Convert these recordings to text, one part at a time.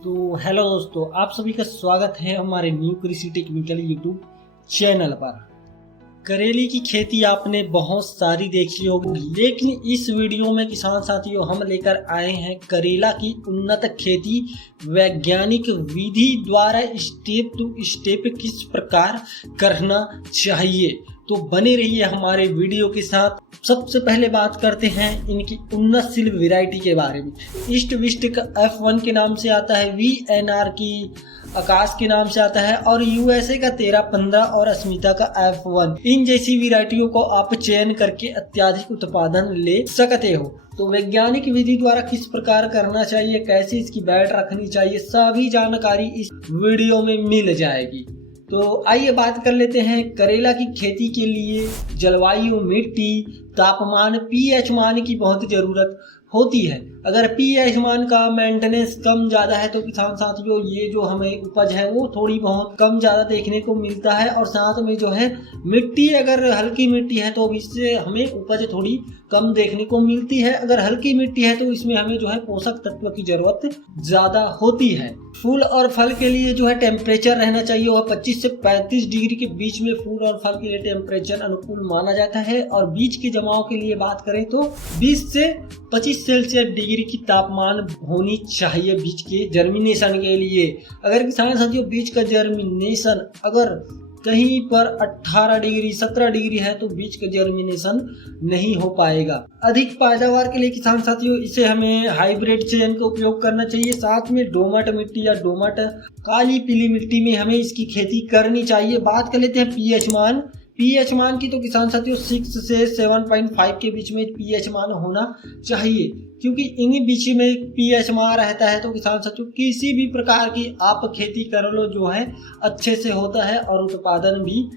तो हेलो दोस्तों, आप सभी का स्वागत है हमारे न्यू कृषि टेक्निकल यूट्यूब चैनल पर। करेले की खेती आपने बहुत सारी देखी होगी, लेकिन इस वीडियो में किसान साथियों हम लेकर आए हैं करेला की उन्नत खेती वैज्ञानिक विधि द्वारा स्टेप टू स्टेप किस प्रकार करना चाहिए। तो बने रहिए हमारे वीडियो के साथ। सबसे पहले बात करते हैं इनकी उन्नतशील वैरायटी के बारे में। ईस्ट विस्ट का F1 के नाम से आता है, VNR की आकाश के नाम से आता है और USA का 1315 और अस्मिता का F1। इन जैसी वैरायटियों को आप चयन करके अत्याधिक उत्पादन ले सकते हो। तो वैज्ञानिक विधि द्वारा किस प्रकार करना चाहिए, कैसे इसकी बैठ रखनी चाहिए, सभी जानकारी इस वीडियो में मिल जाएगी। तो आइए बात कर लेते हैं करेला की खेती के लिए जलवायु, मिट्टी, तापमान, pH मान की बहुत जरूरत होती है। अगर pH मान का मेंटेनेंस कम ज़्यादा है तो किसान साथियों ये जो हमें उपज है वो थोड़ी बहुत कम ज़्यादा देखने को मिलता है। और साथ में जो है मिट्टी, अगर हल्की मिट्टी है तो इससे हमें उपज थोड़ी कम देखने को मिलती है। अगर हल्की मिट्टी है तो इसमें हमें जो है पोषक तत्व की जरूरत ज़्यादा होती है। फूल और फल के लिए जो है टेम्परेचर रहना चाहिए वह 25 से 35 डिग्री के बीच में फूल और फल के लिए टेम्परेचर अनुकूल माना जाता है। और बीज के जमाव के लिए बात करें तो 20 से 25 सेल्सियस डिग्री की तापमान होनी चाहिए बीज के जर्मिनेशन के लिए। अगर किसान साथियों बीज का जर्मिनेशन अगर कहीं पर 18 डिग्री 17 डिग्री है तो बीज का जर्मिनेशन नहीं हो पाएगा। अधिक पैदावार के लिए किसान साथियों इसे हमें हाइब्रिड चयन का उपयोग करना चाहिए। साथ में दोमट मिट्टी या दोमट काली पीली मिट्टी में हमें इसकी खेती करनी चाहिए। बात कर लेते हैं pH मान की। तो किसान साथियों 6 से 7.5 के बीच में pH मान होना चाहिए, क्योंकि इन्हीं बीच में pH मान रहता है तो किसान साथियों किसी भी प्रकार की आप खेती कर लो जो है अच्छे से होता है और उत्पादन भी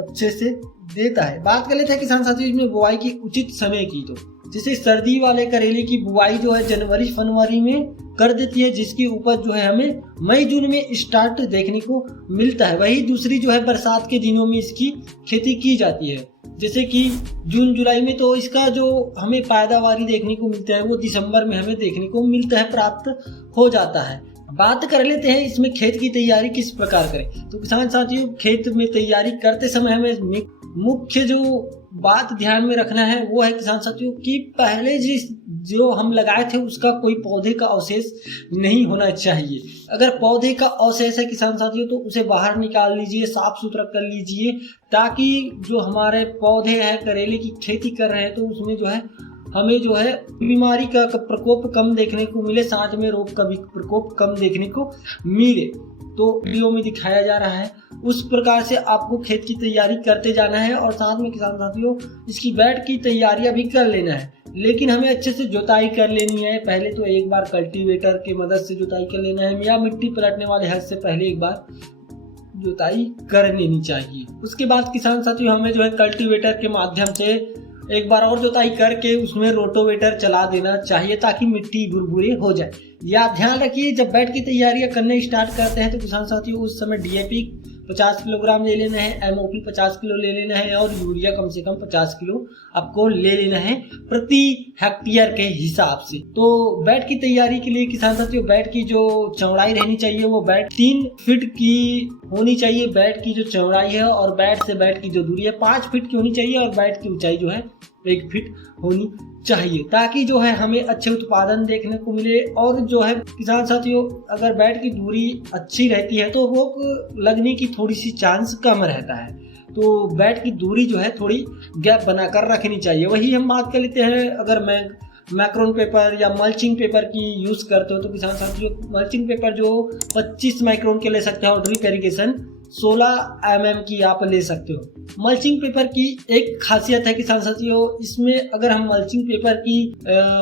अच्छे से देता है। बात कर लेते हैं किसान साथियों इसमें बुआई की उचित समय की। तो जैसे सर्दी वाले करेले की बुआई जो है जनवरी फरवरी में कर देती है, जिसकी उपज जो है हमें मई जून में स्टार्ट देखने को मिलता है। वही दूसरी जो है बरसात के दिनों में इसकी खेती की जाती है, जैसे कि जून जुलाई में। तो इसका जो हमें पैदावारी देखने को मिलता है वो दिसंबर में हमें देखने को मिलता है, प्राप्त हो जाता है। बात कर लेते हैं इसमें खेत की तैयारी किस प्रकार करें। तो किसान साथियों खेत में तैयारी करते समय हमें मुख्य जो बात ध्यान में रखना है वो है किसान साथियों कि पहले जो हम लगाए थे उसका कोई पौधे का अवशेष नहीं होना चाहिए। अगर पौधे का अवशेष है किसान साथियों तो उसे बाहर निकाल लीजिए, साफ सुथरा कर लीजिए, ताकि जो हमारे पौधे हैं करेले की खेती कर रहे हैं तो उसमें जो है हमें जो है बीमारी का प्रकोप कम देखने को मिले, साथ में रोग का भी प्रकोप कम देखने को मिले। तो वीडियो में दिखाया जा रहा है उस प्रकार से आपको खेत की तैयारी करते जाना है। और साथ में किसान साथियों इसकी बैठ की तैयारियां भी कर लेना है, लेकिन हमें अच्छे से जुताई कर लेनी है। पहले तो एक बार कल्टीवेटर की मदद से जुताई कर लेना है, या मिट्टी पलटने वाले हल से पहले एक बार जुताई कर लेनी चाहिए। उसके बाद किसान साथियों हमें जो है कल्टीवेटर के माध्यम से एक बार और जुताई करके उसमें रोटोवेटर चला देना चाहिए, ताकि मिट्टी भुरभुरी हो जाए। या ध्यान रखिए जब बैठ की तैयारियां करने स्टार्ट करते हैं तो किसान साथियों उस समय DAP 50 किलोग्राम ले लेना है, MOP 50 किलो ले लेना है और यूरिया कम से कम 50 किलो आपको ले लेना है प्रति हेक्टेयर के हिसाब से। तो बैठ की तैयारी के लिए किसान साथियों बैठ की जो चौड़ाई रहनी चाहिए वो बैठ 3 फीट की होनी चाहिए, बैठ की जो चौड़ाई है। और बैठ से बैठ की जो दूरी है 5 फीट की होनी चाहिए, और बैठ की ऊंचाई जो है 1 फीट होनी चाहिए, ताकि जो है हमें अच्छे उत्पादन देखने को मिले। और जो है किसान साथियों अगर बैठ की दूरी अच्छी रहती है तो रोग लगने की थोड़ी सी चांस कम रहता है। तो बैठ की दूरी जो है थोड़ी गैप बनाकर रखनी चाहिए। वही हम बात कर लेते हैं अगर मैं मैक्रोन पेपर या मल्चिंग पेपर की यूज करते हो तो किसान साथियों मल्चिंग पेपर जो 25 माइक्रोन के ले सकते हो और ड्रिप इरिगेशन 16 mm की आप ले सकते हो। मल्चिंग पेपर की एक खासियत है किसान साथियों, इसमें अगर हम मल्चिंग पेपर की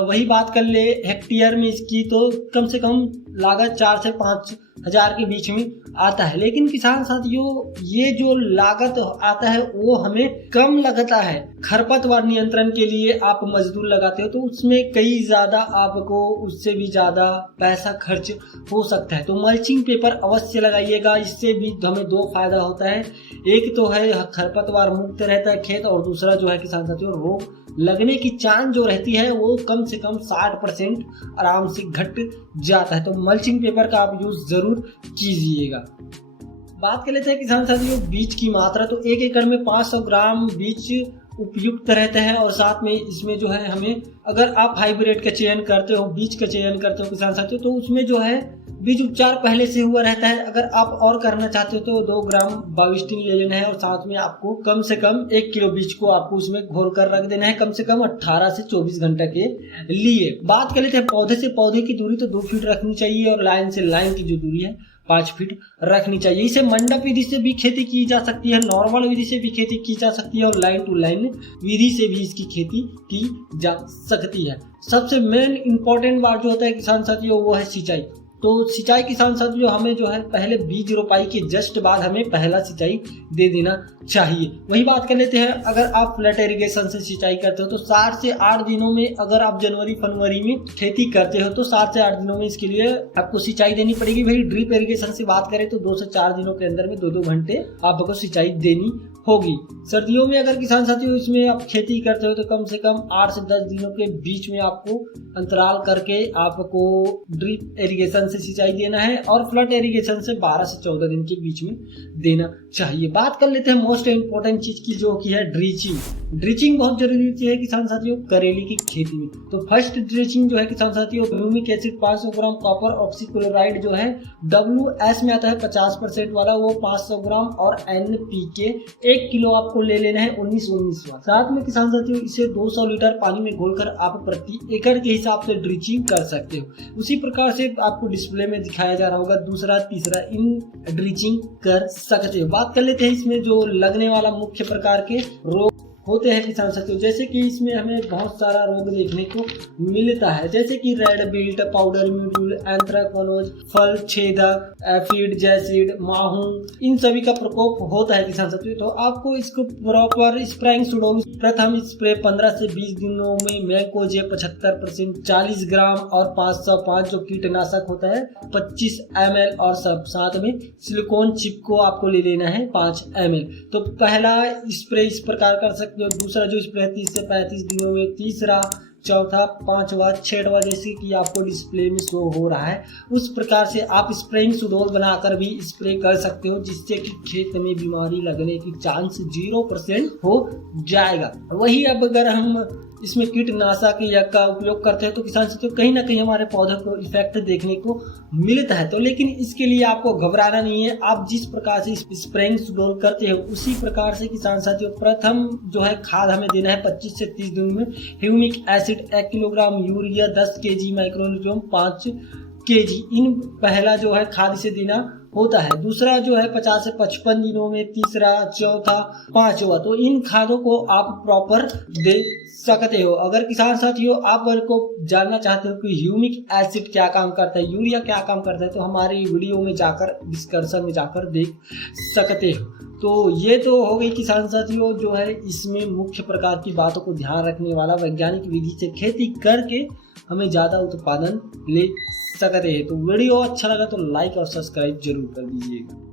वही बात कर ले हेक्टेयर में इसकी, तो कम से कम लागत 4 से 5 हजार के बीच में आता है। लेकिन किसान साथियों ये जो लागत आता है वो हमें कम लगता है। खरपतवार नियंत्रण के लिए आप मजदूर लगाते हो तो उसमें कई ज्यादा आपको उससे भी ज्यादा पैसा खर्च हो सकता है। तो मल्चिंग पेपर अवश्य लगाइएगा, इससे भी हमें 2 फायदा होता है। एक तो है खरपतवार मुक्त रहता है खेत, और दूसरा जो है किसान साथियों रोग लगने की चांस जो रहती है वो कम से कम 60% आराम से घट जाता है। तो मल्चिंग पेपर का आप यूज जरूर कीजिएगा। बात कर लेते हैं किसान साथियों बीज की मात्रा। तो 1 एकड़ में 500 ग्राम बीज उपयुक्त रहता है और साथ में इसमें जो है हमें, अगर आप हाइब्रिड का चयन करते हो, बीज का चयन करते हो किसान साथियों, तो उसमें जो है बीज उपचार पहले से हुआ रहता है। अगर आप और करना चाहते हो तो 2 ग्राम बाविस्टिन ले लेना है और साथ में आपको कम से कम 1 किलो बीज को आपको उसमें घोल कर रख देना है कम से कम 18 से 24 घंटे के लिए। बात कर लेते हैं पौधे से पौधे की दूरी। तो 2 फीट रखनी चाहिए और लाइन से लाइन की जो दूरी है 5 फीट रखनी चाहिए। इसे मंडप विधि से भी खेती की जा सकती है, नॉर्मल विधि से भी खेती की जा सकती है और लाइन टू लाइन विधि से भी इसकी खेती की जा सकती है। सबसे मेन इंपॉर्टेंट बात जो होता है किसान साथियों वो है सिंचाई। तो सिंचाई किसान साथियों हमें जो है पहले बीज रोपाई के जस्ट बाद हमें पहला सिंचाई दे देना चाहिए। वही बात कर लेते हैं, अगर आप फ्लैट इरिगेशन से सिंचाई करते हो तो 7 से 8 दिनों में, अगर आप जनवरी फरवरी में खेती करते हो तो 7 से 8 दिनों में इसके लिए आपको सिंचाई देनी पड़ेगी। वही ड्रिप इरिगेशन से बात करें तो 2 से 4 दिनों के अंदर में 2-2 घंटे आपको सिंचाई देनी होगी। सर्दियों में अगर किसान साथियों इसमें आप खेती करते हो तो कम से कम 8 से 10 दिनों के बीच में आपको अंतराल करके आपको ड्रिप इरिगेशन से सिंचाई देना है और फ्लड इरिगेशन से 12 से 14 दिन के बीच में देना चाहिए। बात कर लेते हैं मोस्ट इंपोर्टेंट चीज की जो कि है ड्रिचिंग। ड्रिचिंग बहुत जरूरी होती है किसान साथियों करेली की खेती में। तो फर्स्ट ड्रिचिंग जो है किसान साथियों ह्यूमिक एसिड 500 ग्राम, कॉपर ऑक्सीक्लोराइड जो है WS में आता है 50% वाला वो 500 ग्राम और NPK 1 किलो आपको ले लेना है 19-19 वाला। साथ में किसान साथियों इसे 200 लीटर पानी में घोलकर आप प्रति एकड़ के हिसाब से ड्रिचिंग कर सकते हो। उसी प्रकार से आपको डिस्प्ले में दिखाया जा रहा होगा, दूसरा तीसरा इन ड्रिचिंग कर सकते हो। बात कर लेते हैं इसमें जो लगने वाला मुख्य प्रकार के रोग होते हैं किसान साथियों, जैसे कि इसमें हमें बहुत सारा रोग देखने को मिलता है, जैसे कि रेड बिल्ट, पाउडर म्यूड्यूल, एंथ्रेक्नोज, फल छेदक, एफिड, जैसिड, माहू, इन सभी का प्रकोप होता है किसान साथियों। तो आपको इसको प्रॉपर स्प्रेइंग सुडोमोनास प्रथम स्प्रे 15 से 20 दिनों में मैकोजे 75% 40 ग्राम और 505 जो कीटनाशक होता है 25 ml और सब साथ में सिलिकॉन चिप को आपको ले लेना है 5 ml। तो पहला स्प्रे इस प्रकार कर सकते, दूसरा जो स्प्रे 30 से 35 दिनों में, तीसरा, चौथा, पांचवा, छठवां, जैसे कि आपको डिस्प्ले में शो हो रहा है उस प्रकार से आप स्प्रेइंग सुडोल बनाकर भी स्प्रे कर सकते हो, जिससे कि खेत में बीमारी लगने की चांस 0% हो जाएगा। वही अब अगर हम इसमें कीटनाशक का उपयोग करते हैं तो किसान साथियों कहीं ना कहीं हमारे पौधों को इफेक्ट देखने को मिलता है। तो लेकिन इसके लिए आपको घबराना नहीं है, आप जिस प्रकार से स्प्रेइंग सुडोल करते हो उसी प्रकार से किसान साथियों प्रथम जो है खाद हमें देना है 25 से 30 दिन में humic acid 1 kilogram, urea 10 kg, micronutrient 5 kg, इन पहला जो है खाद से देना होता है। दूसरा जो है 50 से 55 दिनों में, तीसरा, चौथा, पांचवा, तो इन खादों को आप प्रॉपर दे सकते हो। अगर किसान साथियों आप को जानना चाहते हो कि ह्यूमिक एसिड क्या काम करता है, यूरिया क्या काम करता है, तो हमारी वीडियो में जाकर डिस्कशन में जाकर देख सकते हो। तो ये तो हो गई किसान साथियों जो है इसमें मुख्य प्रकार की बातों को ध्यान रखने वाला, वैज्ञानिक विधि से खेती करके हमें ज़्यादा उत्पादन ले सकते हैं। तो वीडियो अच्छा लगा तो लाइक और सब्सक्राइब जरूर कर दीजिएगा।